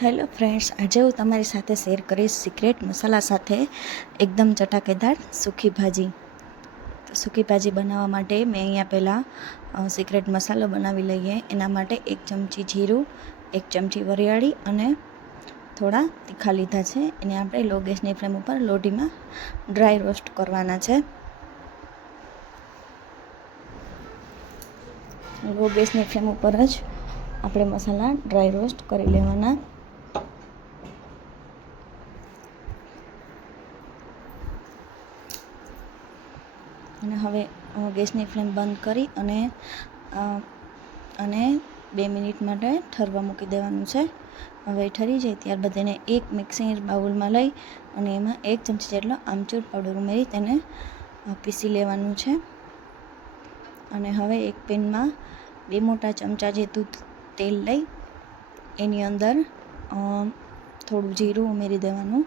Hello friends, આજે હું તમારી સાથે શેર કરીશ સિક્રેટ મસાલા સાથે એકદમ ચટાકેદાર સૂકી ભાજી. તો સૂકી ભાજી બનાવવા માટે મેં અહીંયા પહેલાં સિક્રેટ મસાલો બનાવી લઈએ. એના માટે 1 ચમચી જીરું, 1 ચમચી વરિયાળી અને થોડા તીખા લીધા છે. એને આપણે લો ગેસની ફ્લેમ ઉપર લોઢીમાં ડ્રાય રોસ્ટ કરવાના છે. લો ગેસની ફ્લેમ ઉપર જ આપણે મસાલા ડ્રાય રોસ્ટ કરી લેવાના. અને હવે ગેસની ફ્લેમ બંધ કરી અને 2 મિનિટ માટે ઠરવા મૂકી દેવાનું છે. હવે ઠરી જાય ત્યારબાદ એને એક મિક્સિંગ બાઉલમાં લઈ અને એમાં 1 ચમચી જેટલો આમચૂર પાવડર ઉમેરી તેને પીસી લેવાનું છે. અને હવે એક પેનમાં 2 મોટા ચમચા જેટલું તેલ લઈ એની અંદર થોડું જીરું ઉમેરી દેવાનું.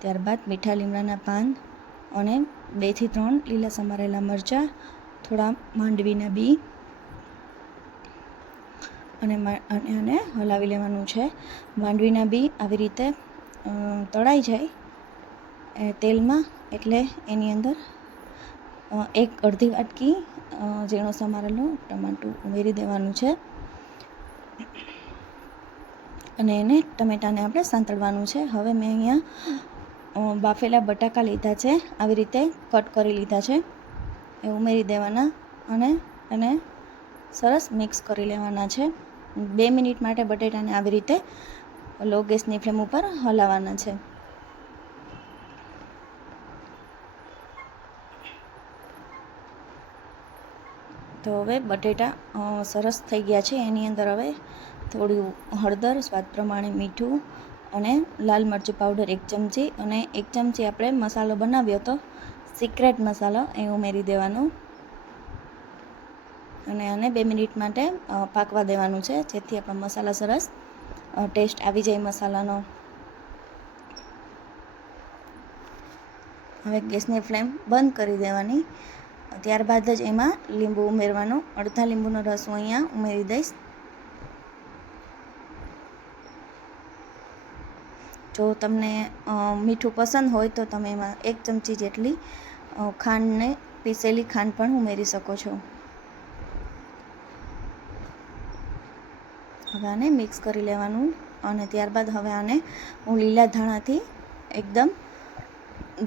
ત્યારબાદ મીઠા લીમડાના પાન અને 2 થી 3 લીલા સમારેલા મરચાં, થોડા માંડવીના બી અને હલાવી લેવાનું છે. માંડવીના બી આવી રીતે તળાઈ જાય તેલમાં એટલે એની અંદર અડધી વાટકી ઝીણું સમારેલું ટમાટું ઉમેરી દેવાનું છે. અને એને ટમેટાને આપણે સાંતળવાનું છે. હવે મેં અહીંયા બાફેલા બટાકા લીધા છે, આવી રીતે કટ કરી લીધા છે, એ ઉમેરી દેવાના અને એને સરસ મિક્સ કરી લેવાના છે. 2 મિનિટ માટે બટેટાને આવી રીતે લો ગેસની ફ્લેમ ઉપર હલાવવાના છે. તો હવે બટેટા સરસ થઈ ગયા છે. એની અંદર હવે થોડી હળદર, સ્વાદ પ્રમાણે મીઠું અને લાલ મરચું પાવડર 1 ચમચી અને 1 ચમચી આપણે મસાલો બનાવ્યો હતો સિક્રેટ મસાલો, એ ઉમેરી દેવાનો. અને આને 2 મિનિટ માટે પાકવા દેવાનું છે, જેથી આપણા મસાલા સરસ ટેસ્ટ આવી જાય મસાલાનો. હવે ગેસની ફ્લેમ બંધ કરી દેવાની. ત્યારબાદ જ એમાં લીંબુ ઉમેરવાનું. અડધા લીંબુનો રસ હું અહીંયા ઉમેરી દઈશ. જો તમને મીઠું પસંદ હોય તો તમે એમાં 1 ચમચી જેટલી ખાંડને પીસેલી ખાંડ પણ ઉમેરી શકો છો. હવે આને મિક્સ કરી લેવાનું અને ત્યારબાદ હવે આને હું લીલા ધાણાથી એકદમ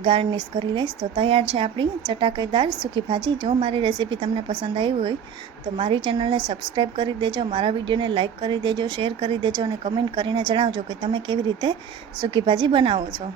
ગાર્નિશ કરી લઈશ. તો તૈયાર છે આપણી ચટાકેદાર સૂકી ભાજી. જો મારી રેસીપી તમને પસંદ આવી હોય તો મારી ચેનલને સબસ્ક્રાઈબ કરી દેજો, મારા વિડીયોને લાઇક કરી દેજો, શેર કરી દેજો અને કમેન્ટ કરીને જણાવજો કે તમે કેવી રીતે સૂકી ભાજી બનાવો છો.